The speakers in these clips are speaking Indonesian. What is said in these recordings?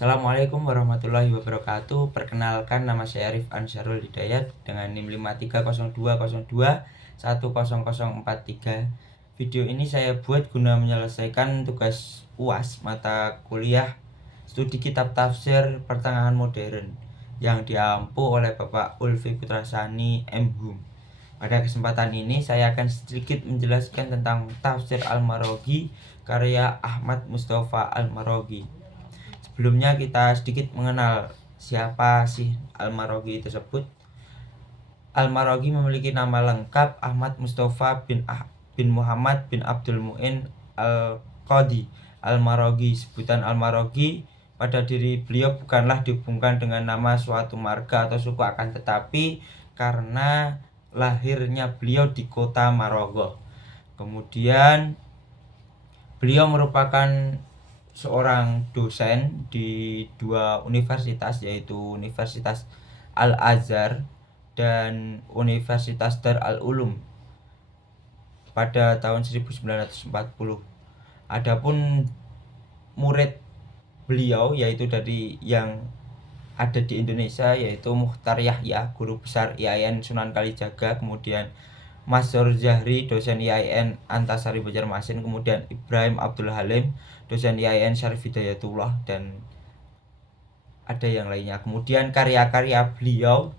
Assalamualaikum warahmatullahi wabarakatuh. Perkenalkan, nama saya Arif Ansarul Hidayat dengan NIM 530202100043. Video ini saya buat guna menyelesaikan tugas UAS mata kuliah studi kitab tafsir pertengahan modern yang diampu oleh Bapak Ulfi Putrasani M.Hum. Pada kesempatan ini saya akan sedikit menjelaskan tentang tafsir Al-Maraghi karya Ahmad Mustafa Al-Maraghi. Sebelumnya kita sedikit mengenal siapa sih Al-Maraghi tersebut. Al-Maraghi memiliki nama lengkap Ahmad Mustafa bin Muhammad bin Abdul Mu'in Al-Qadi Al-Maraghi. Sebutan Al-Maraghi pada diri beliau bukanlah dihubungkan dengan nama suatu marga atau suku, akan tetapi karena lahirnya beliau di kota Marogoh. Kemudian beliau merupakan seorang dosen di dua universitas, yaitu Universitas Al-Azhar dan Universitas Darul Ulum pada tahun 1940. Adapun murid beliau yaitu dari yang ada di Indonesia yaitu Mukhtar Yahya, guru besar IAIN Sunan Kalijaga, kemudian Masyur Zahri, dosen IAIN Antasari Banjarmasin, kemudian Ibrahim Abdul Halim, dosen IAIN Syarif Hidayatullah, dan ada yang lainnya. Kemudian karya-karya beliau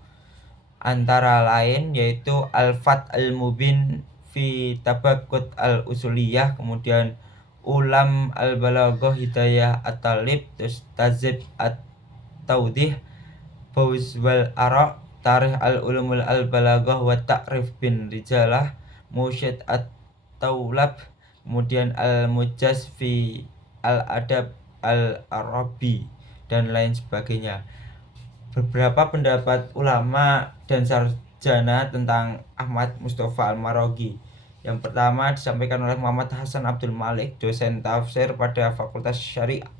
antara lain yaitu Al-Fath Al-Mubin fi Tabaqut Al-Usuliyah, kemudian Ulam Al-Balaghah Hidayah At-Talib, terus Tazib At-Tawdih, Fauz wal Ara', Tarikh Al-Ulumul Al-Balaghah wa Ta'rif bin Rijalah, Mursyid At-Taulab, kemudian Al-Mujaz fi Al-Adab Al-Arabi, dan lain sebagainya. Beberapa pendapat ulama dan sarjana tentang Ahmad Mustafa Al-Maraghi. Yang pertama disampaikan oleh Muhammad Hasan Abdul Malik, dosen tafsir pada Fakultas Syariah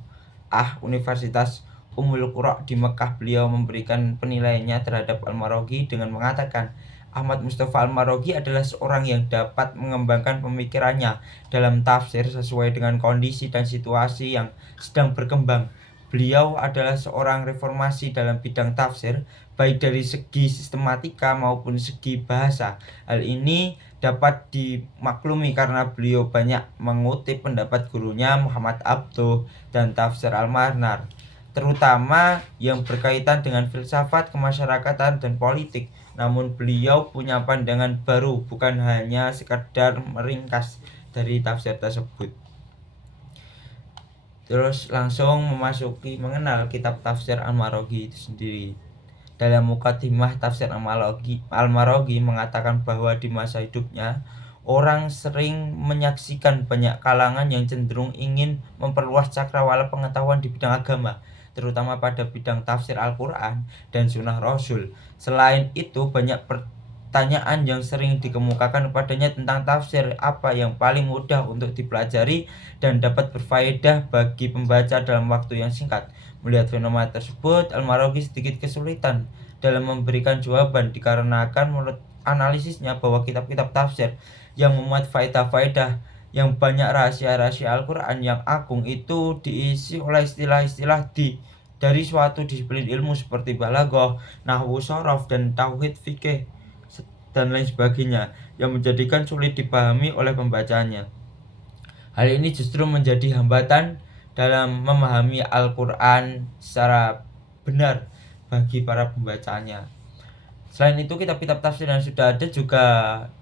Universitas Ummul Qura di Mekah. Beliau memberikan penilaiannya terhadap Al-Maraghi dengan mengatakan, Ahmad Mustafa Al-Maraghi adalah seorang yang dapat mengembangkan pemikirannya dalam tafsir sesuai dengan kondisi dan situasi yang sedang berkembang. Beliau adalah seorang reformasi dalam bidang tafsir, baik dari segi sistematika maupun segi bahasa. Hal ini dapat dimaklumi karena beliau banyak mengutip pendapat gurunya Muhammad Abduh dan tafsir Al-Manar, terutama yang berkaitan dengan filsafat, kemasyarakatan, dan politik. Namun beliau punya pandangan baru, bukan hanya sekedar meringkas dari tafsir tersebut. Terus langsung memasuki mengenal kitab tafsir Al-Maraghi itu sendiri. Dalam mukadimah tafsir Al-Maraghi mengatakan bahwa di masa hidupnya orang sering menyaksikan banyak kalangan yang cenderung ingin memperluas cakrawala pengetahuan di bidang agama, terutama pada bidang tafsir Al-Quran dan Sunnah Rasul. Selain itu, banyak pertanyaan yang sering dikemukakan padanya tentang tafsir, apa yang paling mudah untuk dipelajari dan dapat berfaedah bagi pembaca dalam waktu yang singkat. Melihat fenomena tersebut, Al-Maraghi sedikit kesulitan dalam memberikan jawaban dikarenakan menurut analisisnya bahwa kitab-kitab tafsir yang memuat faedah-faedah yang banyak, rahasia-rahasia Al-Quran yang agung itu diisi oleh istilah-istilah dari suatu disiplin ilmu seperti balaghah, nahwu, shorof, dan tauhid, fikih, dan lain sebagainya, yang menjadikan sulit dipahami oleh pembacanya. Hal ini justru menjadi hambatan dalam memahami Al-Quran secara benar bagi para pembacanya. Selain itu, kitab-kitab tafsir yang sudah ada juga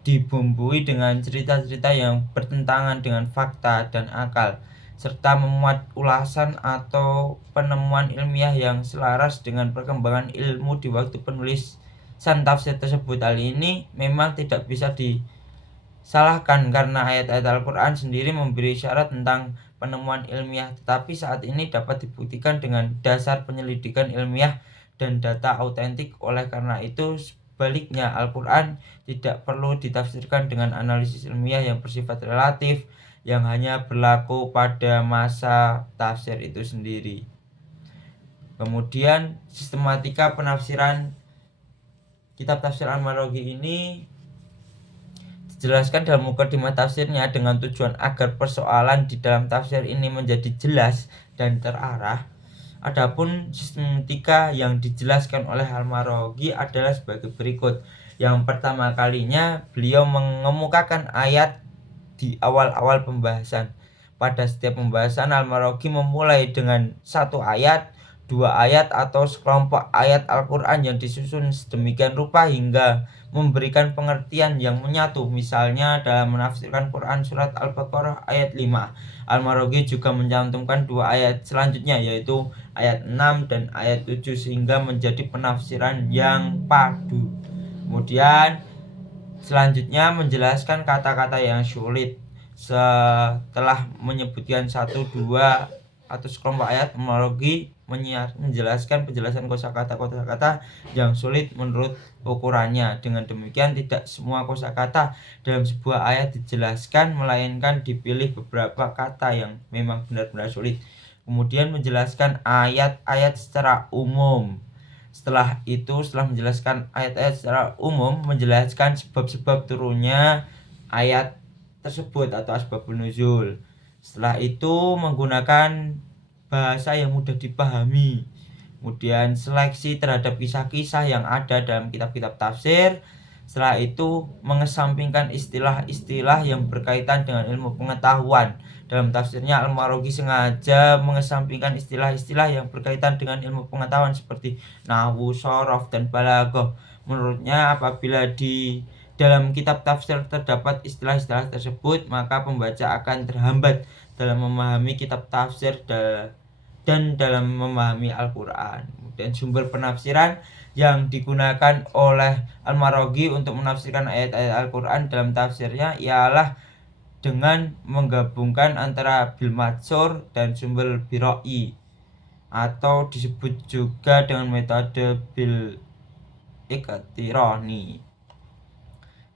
dibumbui dengan cerita-cerita yang bertentangan dengan fakta dan akal, serta memuat ulasan atau penemuan ilmiah yang selaras dengan perkembangan ilmu di waktu penulisan tafsir tersebut. Hal ini memang tidak bisa disalahkan karena ayat-ayat Al-Quran sendiri memberi syarat tentang penemuan ilmiah, tetapi saat ini dapat dibuktikan dengan dasar penyelidikan ilmiah dan data autentik. Oleh karena itu, sebaliknya, Al-Quran tidak perlu ditafsirkan dengan analisis ilmiah yang bersifat relatif, yang hanya berlaku pada masa tafsir itu sendiri. Kemudian, sistematika penafsiran kitab tafsir Al-Maraghi ini dijelaskan dalam mukadimah tafsirnya dengan tujuan agar persoalan di dalam tafsir ini menjadi jelas dan terarah. Adapun sistematika yang dijelaskan oleh Al-Maraghi adalah sebagai berikut. Yang pertama kalinya beliau mengemukakan ayat di awal-awal pembahasan. Pada setiap pembahasan Al-Maraghi memulai dengan satu ayat, dua ayat atau sekelompok ayat Al-Quran yang disusun sedemikian rupa hingga memberikan pengertian yang menyatu. Misalnya dalam menafsirkan Quran surat Al-Baqarah ayat 5, Al-Maraghi juga mencantumkan dua ayat selanjutnya yaitu ayat 6 dan ayat 7 sehingga menjadi penafsiran yang padu. Kemudian selanjutnya menjelaskan kata-kata yang sulit. Setelah menyebutkan satu, dua atau sekelompok ayat, Al-Maraghi menjelaskan penjelasan kosakata yang sulit menurut ukurannya. Dengan demikian tidak semua kosakata dalam sebuah ayat dijelaskan, melainkan dipilih beberapa kata yang memang benar-benar sulit. Kemudian menjelaskan ayat-ayat secara umum. Setelah menjelaskan ayat-ayat secara umum, menjelaskan sebab-sebab turunnya ayat tersebut atau asbabun nuzul. Setelah itu menggunakan bahasa yang mudah dipahami. Kemudian seleksi terhadap kisah-kisah yang ada dalam kitab-kitab tafsir. Setelah itu mengesampingkan istilah-istilah yang berkaitan dengan ilmu pengetahuan. Dalam tafsirnya Al-Maraghi sengaja mengesampingkan istilah-istilah yang berkaitan dengan ilmu pengetahuan seperti nahwu, shorof, dan balaghah. Menurutnya apabila di dalam kitab tafsir terdapat istilah-istilah tersebut, maka pembaca akan terhambat dalam memahami kitab tafsir dan dalam memahami Al-Quran. Dan sumber penafsiran yang digunakan oleh Al-Maraghi untuk menafsirkan ayat-ayat Al-Quran dalam tafsirnya ialah dengan menggabungkan antara bil matsur dan sumber biroi, atau disebut juga dengan metode bil iktironi.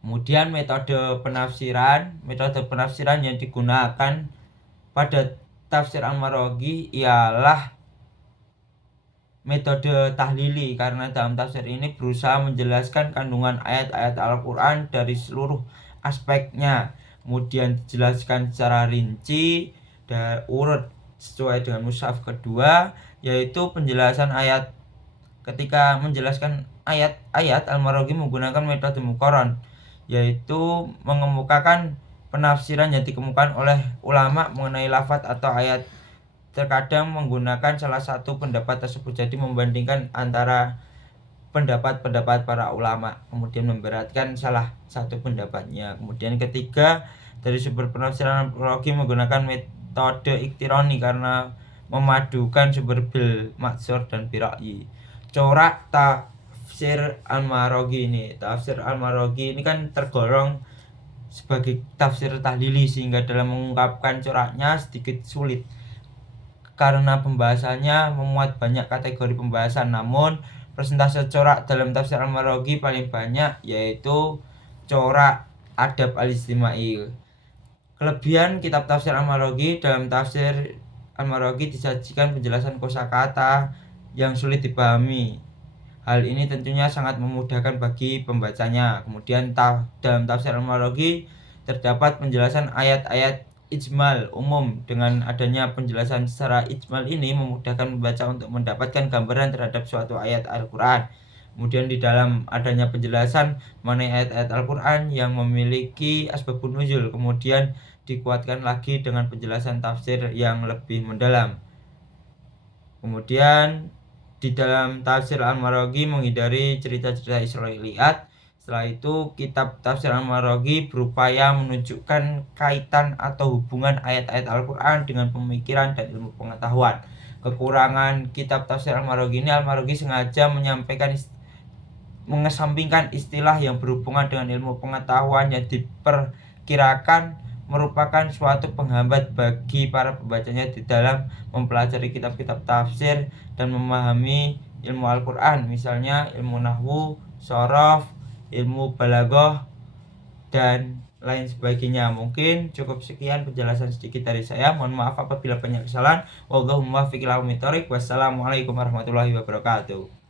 Kemudian metode penafsiran yang digunakan pada tafsir Al-Maraghi ialah metode tahlili, karena dalam tafsir ini berusaha menjelaskan kandungan ayat-ayat Al-Quran dari seluruh aspeknya. Kemudian dijelaskan secara rinci dan urut sesuai dengan mushaf kedua, yaitu penjelasan ayat. Ketika menjelaskan ayat-ayat, Al-Maraghi menggunakan metode muqaran, yaitu mengemukakan penafsiran yang dikemukakan oleh ulama mengenai lafaz atau ayat. Terkadang menggunakan salah satu pendapat tersebut, jadi membandingkan antara pendapat-pendapat para ulama, kemudian memberatkan salah satu pendapatnya. Kemudian ketiga, dari sumber penafsiran Al-Maraghi menggunakan metode iktironi karena memadukan sumber bil matsur dan biroi. Corak tafsir Al-Maraghi ini kan tergolong sebagai tafsir tahlili, sehingga dalam mengungkapkan coraknya sedikit sulit karena pembahasannya memuat banyak kategori pembahasan. Namun persentase corak dalam tafsir Al-Maraghi paling banyak, yaitu corak adab al-istimai. Kelebihan kitab tafsir Al-Maraghi: dalam tafsir Al-Maraghi disajikan penjelasan kosakata yang sulit dipahami. Hal ini tentunya sangat memudahkan bagi pembacanya. Kemudian dalam tafsir Al-Maraghi terdapat penjelasan ayat-ayat ijmal umum. Dengan adanya penjelasan secara ijmal ini memudahkan pembaca untuk mendapatkan gambaran terhadap suatu ayat Al-Quran. Kemudian di dalam adanya penjelasan mengenai ayat-ayat Al-Quran yang memiliki asbabun nuzul, kemudian dikuatkan lagi dengan penjelasan tafsir yang lebih mendalam. Kemudian di dalam tafsir Al-Maraghi menghindari cerita-cerita Israiliyat. Setelah itu kitab tafsir Al-Maraghi berupaya menunjukkan kaitan atau hubungan ayat-ayat Al-Quran dengan pemikiran dan ilmu pengetahuan. Kekurangan kitab tafsir Al-Maraghi ini, Al-Maraghi sengaja mengesampingkan istilah yang berhubungan dengan ilmu pengetahuan yang diperkirakan merupakan suatu penghambat bagi para pembacanya di dalam mempelajari kitab-kitab tafsir dan memahami ilmu Al-Quran, misalnya ilmu nahwu, shorof, ilmu balaghah, dan lain sebagainya. Mungkin cukup sekian penjelasan sedikit dari saya. Mohon maaf apabila banyak kesalahan. Wallahul muwaffiq ila aqwamit thoriq. Wassalamualaikum warahmatullahi wabarakatuh.